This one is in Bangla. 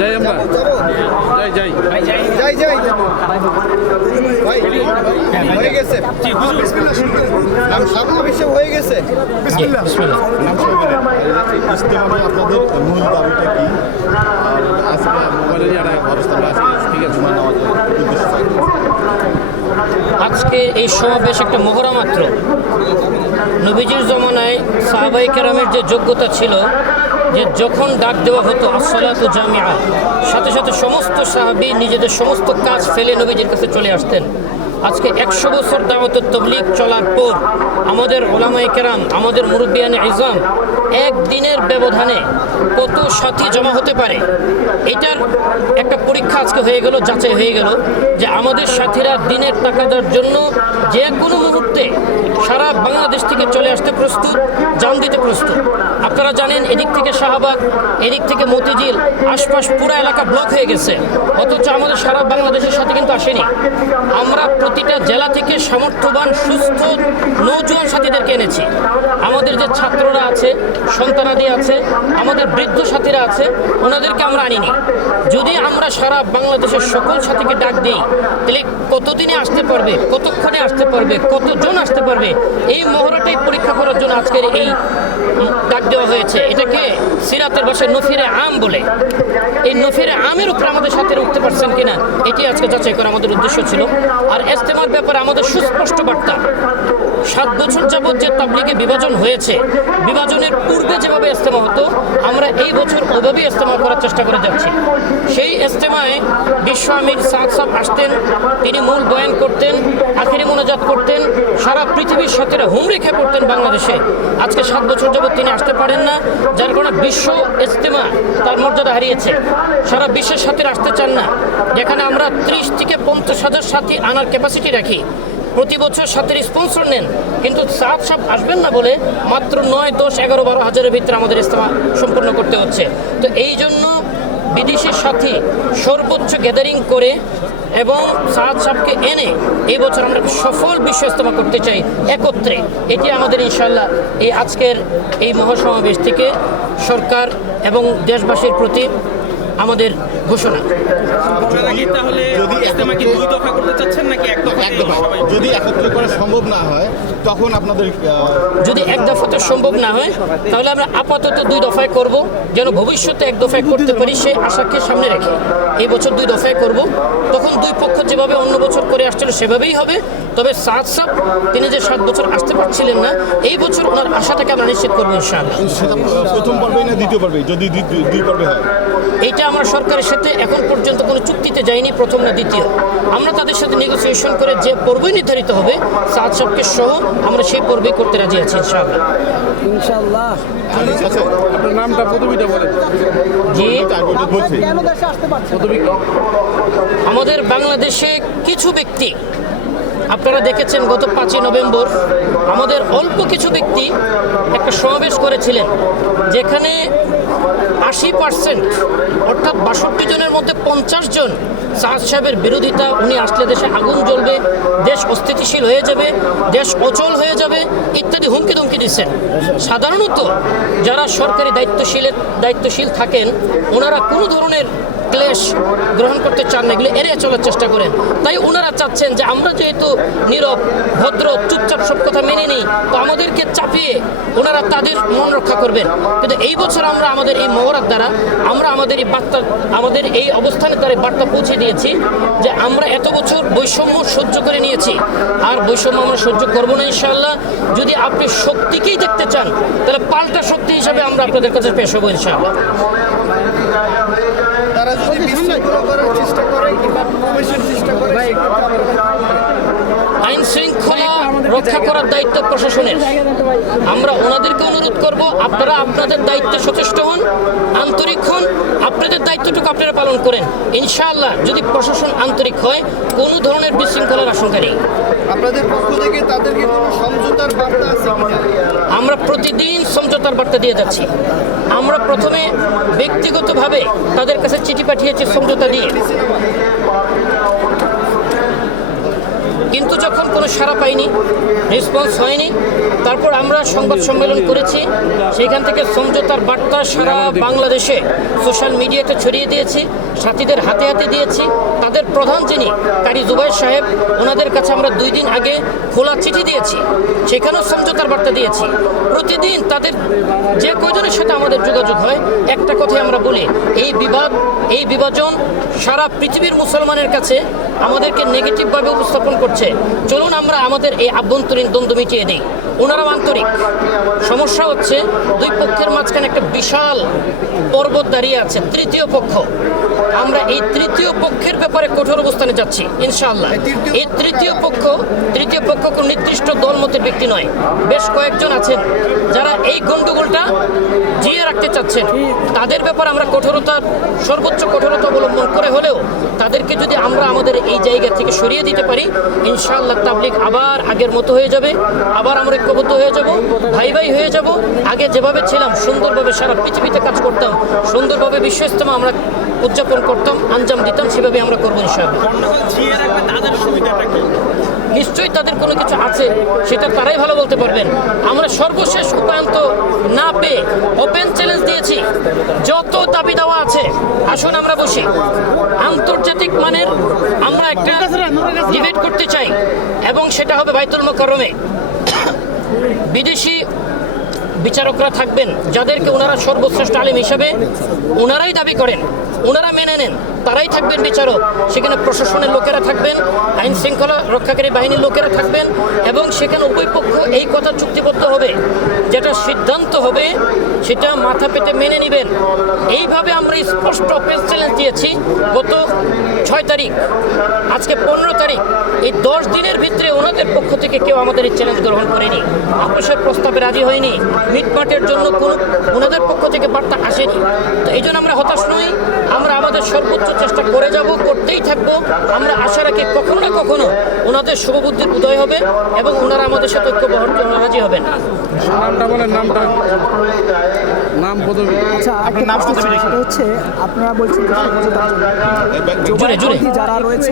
যাই আমরা যাই ভাই হয়ে গেছে সমাবেশে হয়ে গেছে। ইজতেমায় আপনাদের মূল দাবিটা কি? আর আজকে মোবাইলের অবস্থাটা ঠিক আছে আজকে এই সমাবেশ একটা মহড়া মাত্র। নবীজির জমানায় সাহাবায়ে কেরামের যে যোগ্যতা ছিল যে যখন ডাক দেওয়া হতো আসসালাতু জামিআ, সাথে সাথে সমস্ত সাহাবী নিজেদের সমস্ত কাজ ফেলে নবীজির কাছে চলে আসতেন। আজকে 100 বছর দাওয়াতুত তাবলীগ চলার পর আমাদের উলামায়ে কেরাম, আমাদের মুরব্বিয়ানে ইজম একদিনের ব্যবধানে কত সাথী জমা হতে পারে, এটার একটা পরীক্ষা আজকে হয়ে গেল, যাচাই হয়ে গেল যে আমাদের সাথীরা দিনের তাকাদার জন্য যে কোনো মুহূর্তে সারা বাংলাদেশ থেকে চলে আসতে প্রস্তুত, জান দিতে প্রস্তুত। আপনারা জানেন এদিক থেকে শাহবাগ, এদিক থেকে মতিঝিল, আশপাশ পুরো এলাকা ব্লক হয়ে গেছে, অথচ আমাদের সারা বাংলাদেশের সাথে কিন্তু আসেনি। আমরা প্রতিটা জেলা থেকে সামর্থ্যবান সুস্থ নৌজওয়ান সাথীদেরকে এনেছি। আমাদের যে ছাত্ররা আছে, সন্তানাদি আছে, আমাদের বৃদ্ধ সাথীরা আছে, ওনাদেরকে আমরা আনিনি। যদি আমরা সারা বাংলাদেশের সকল সাথীকে ডাক দিই তাহলে কতদিনে আসতে পারবে, কতক্ষণে আসতে পারবে, কতজন আসতে পারবে, এই মহড়াটাই পরীক্ষা করার জন্য আজকের এই ডাক দেওয়া হয়েছে। এটাকে সিরাতের ভাষায় নফিরে আম বলে। এই নফিরে আমের উপরে আমাদের সাথে উঠতে পারছেন কিনা এটি আজকে যাচাই করা আমাদের উদ্দেশ্য ছিল। আর ইজতেমার ব্যাপারে আমাদের সুস্পষ্ট বার্তা, 7 বছর যাবৎ যে তাবলীগে বিভাজন হয়েছে, বিভাজনের পূর্বে যেভাবে ইজতেমা হতো আমরা এই বছর ওইভাবেই ইজতেমা করার চেষ্টা করে যাচ্ছি। সেই ইজতেমায় বিশ্ব আমির সাদ সাহেব আসতেন, তিনি মূল বয়ান করতেন, আখিরি মোনাজাত করতেন, সারা পৃথিবীর সাথীরা হুমড়ি খেয়ে পড়তেন বাংলাদেশে। আজকে 7 বছর যাবৎ তিনি আসতে পারেন না, যার কারণে বিশ্ব ইজতেমা তার মর্যাদা হারিয়েছে। সারা বিশ্বের সাথীরা আসতে চান না, যেখানে আমরা 30 থেকে 50 হাজার সাথী আনার ক্যাপাসিটি রাখি। প্রতি বছর সাথীর স্পন্সর নেন, কিন্তু সাদ সাহেব আসবেন না বলে মাত্র 9, 10, 11, 12 হাজারের ভিতরে আমাদের ইজতেমা সম্পন্ন করতে হচ্ছে। তো এই জন্য বিদেশি সাথী সর্বোচ্চ গ্যাদারিং করে এবং সাদ সাহেবকে এনে এই বছর আমরা সফল বিশ্ব ইজতেমা করতে চাই একত্রে। এটি আমাদের ইনশাআল্লাহ এই আজকের এই মহাসমাবেশ থেকে সরকার এবং দেশবাসীর প্রতি আমাদের ঘোষণা। যদি একত্রে করা সম্ভব না হয় তখন আপনাদের যদি এক দফাতে সম্ভব না হয় তাহলে আমরা আপাতত 2 দফায় করব, যেন ভবিষ্যতে 1 দফায় করতে পারি সেই আশাকে সামনে রেখে এই বছর 2 দফায় করব। তখন 2 পক্ষ যেভাবে অন্য বছর করে আসছিল সেভাবেই হবে। তবে সাদ সাহেব তিনি যে 7 বছর আসতে পারছিলেন না, এই বছর ওনার আশাটাকে আমরা নিশ্চিত করবো ইনশাআল্লাহ। সেটা প্রথম পর্বেই না দ্বিতীয় পর্বে? যদি 2 পর্বে হয়, এইটা আমরা সরকারের সাথে এখন পর্যন্ত কোনো চুক্তিতে যাইনি, প্রথম না দ্বিতীয়। আমরা তাদের সাথে নেগোসিয়েশন করে যে পর্বই নির্ধারিত হবে সাদ সাহেবকে সহ আমরা সেই পর্বেই করতে রাজি আছি ইনশাআল্লাহ। আপনার নামটা প্রথমেটা বলেন। জি, বলছি আমাদের বাংলাদেশে কিছু ব্যক্তি, আপনারা দেখেছেন গত 5ই নভেম্বর আমাদের অল্প কিছু ব্যক্তি একটা সমাবেশ করেছিলেন, যেখানে 80% অর্থাৎ 62 জনের মধ্যে 50 জন সাদ সাহেবের বিরোধিতা, উনি আসলে দেশে আগুন জ্বলবে, দেশ অস্থিতিশীল হয়ে যাবে, দেশ অচল হয়ে যাবে ইত্যাদি হুমকি ধমকি দিচ্ছেন। সাধারণত যারা সরকারি দায়িত্বশীল থাকেন ওনারা কোনো ধরনের ক্লেশ গ্রহণ করতে চান না, এগুলো এড়িয়ে চলার চেষ্টা করেন। তাই ওনারা চাচ্ছেন যে আমরা যেহেতু নীরব, ভদ্র, চুপচাপ সব কথা মেনে নিই, তো আমাদেরকে চাপিয়ে ওনারা তাদের মন রক্ষা করবেন। কিন্তু এই বছর আমরা আমাদের এই মহড়ার দ্বারা আমরা আমাদের এই বার্তা, আমাদের এই অবস্থানের দ্বারা বার্তা পৌঁছে দিয়েছি যে আমরা এত বছর বৈষম্য সহ্য করে নিয়েছি, আর বৈষম্য আমরা সহ্য করবো না ইনশাআল্লাহ। যদি আপনি শক্তিকেই দেখতে চান তাহলে পাল্টা শক্তি হিসাবে আমরা আপনাদের কাছে পেশ হবো ইনশাআল্লাহ। তারা যদি বিশৃঙ্খলা করার চেষ্টা করে কিংবা প্রবেশের চেষ্টা করে, আইন শৃঙ্খলা রক্ষা করার দায়িত্ব প্রশাসনের। আমরা ওনাদেরকে অনুরোধ করব আপনারা আপনাদের দায়িত্বে সচেষ্ট হন, আন্তরিক হন, আপনাদের দায়িত্বটুকু আপনারা পালন করেন। ইনশাআল্লাহ যদি প্রশাসন আন্তরিক হয় কোনো ধরনের বিশৃঙ্খলার আশঙ্কা নেই। আপনাদের পক্ষ থেকে তাদেরকে কোনো সমঝোতার বার্তা আছে কিনা? আমরা প্রতিদিন সমঝোতার বার্তা দিয়ে যাচ্ছি। আমরা প্রথমে ব্যক্তিগতভাবে তাদের কাছে চিঠি পাঠিয়েছি সমঝোতা দিয়ে, কিন্তু যখন কোনো সাড়া পাইনি, রেসপন্স হয়নি, তারপর আমরা সংবাদ সম্মেলন করেছি। সেখান থেকে সমঝোতার বার্তা সারা বাংলাদেশে সোশ্যাল মিডিয়াতে ছড়িয়ে দিয়েছি, সাথীদের হাতে হাতে দিয়েছি। তাদের প্রধান যিনি কারি জুবাইর সাহেব, ওনাদের কাছে আমরা 2 দিন আগে খোলা চিঠি দিয়েছি, সেখানেও সমঝোতার বার্তা দিয়েছি। প্রতিদিন তাদের যে কয়জনের সাথে আমাদের যোগাযোগ হয়, একটা কথাই আমরা বলি, এই বিভাজন সারা পৃথিবীর মুসলমানের কাছে আমাদেরকে নেগেটিভভাবে উপস্থাপন করছে। চলুন আমরা আমাদের এই আভ্যন্তরীণ দ্বন্দ্ব মিটিয়ে দিই। ওনারাও আন্তরিক। সমস্যা হচ্ছে 2 পক্ষের মাঝখানে একটা বিশাল পর্বত দাঁড়িয়ে আছে, তৃতীয় পক্ষ। আমরা এই তৃতীয় পক্ষের ব্যাপারে কঠোর অবস্থানে যাচ্ছি ইনশাআল্লাহ। এই তৃতীয় পক্ষ কোনো নির্দিষ্ট দলমতের ব্যক্তি নয়, বেশ কয়েকজন আছেন যারা এই গণ্ডগোলটা জিয়ে রাখতে চাচ্ছেন। তাদের ব্যাপারে আমরা সর্বোচ্চ কঠোরতা অবলম্বন করে হলেও তাদেরকে যদি আমরা আমাদের এই জায়গা থেকে সরিয়ে দিতে পারি, ইনশাআল্লাহ তাবলীগ আবার আগের মতো হয়ে যাবে, আবার আমরা ঐক্যবদ্ধ হয়ে যাব, ভাই ভাই হয়ে যাব। আগে যেভাবে ছিলাম, সুন্দরভাবে সারা পৃথিবীতে কাজ করতাম, সুন্দরভাবে বিশ্ব ইজতেমা আমরা উদযাপন করতাম, আঞ্জাম দিতাম, সেভাবে আমরা করবো ইনশাআল্লাহ। নিশ্চয়ই তাদের কোনো কিছু আছে, সেটা তারাই ভালো বলতে পারবেন। আমরা সর্বশেষ উপায়ন্ত না পেয়ে ওপেন চ্যালেঞ্জ দিয়েছি, যত দাবি দেওয়া আছে আসুন আমরা বসি, আন্তর্জাতিক মানের আমরা একটা ডিবেট করতে চাই, এবং সেটা হবে বাইতুল মোকাররমে। বিদেশি বিচারকরা থাকবেন, যাদেরকে ওনারা সর্বশ্রেষ্ঠ আলেম হিসাবে ওনারাই দাবি করেন, ওনারা মেনে নেন, তারাই থাকবেন বিচারক। সেখানে প্রশাসনের লোকেরা থাকবেন, আইন শৃঙ্খলা রক্ষাকারী বাহিনীর লোকেরা থাকবেন, এবং সেখানে উভয় পক্ষ এই কথা চুক্তিবদ্ধ হবে, যেটা সিদ্ধান্ত হবে সেটা মাথা পেতে মেনে নেবেন। এইভাবে আমরা স্পষ্ট ওপেন চ্যালেঞ্জ দিয়েছি গত 6 তারিখ, আজকে 15 তারিখ। এই 10 দিনের ভিতরে ওনাদের পক্ষ থেকে কেউ আমাদের এই চ্যালেঞ্জ গ্রহণ করেনি, আপোষের প্রস্তাবে রাজি হয়নি, মিটমাটের জন্য কোনো ওনাদের পক্ষ থেকে বার্তা আসেনি। তো এই জন্য আমরা হতাশ নই, আমরা আমাদের সর্বোচ্চ চেষ্টা করে যাব, করতেই থাকবো। আমরা আশা রাখি কখনো না কখনো ওনাদের শুভবুদ্ধির উদয় হবে এবং ওনারা আমাদের সাথে ঐক্য বহন জন্য রাজি হবেন। নামটা বলেন, নাম পদবী। আচ্ছা, একটা প্রশ্ন ছিল, সেটা হচ্ছে আপনারা বলছেন যে সমঝোতার জন্য জোরে জোরে যারা রয়েছে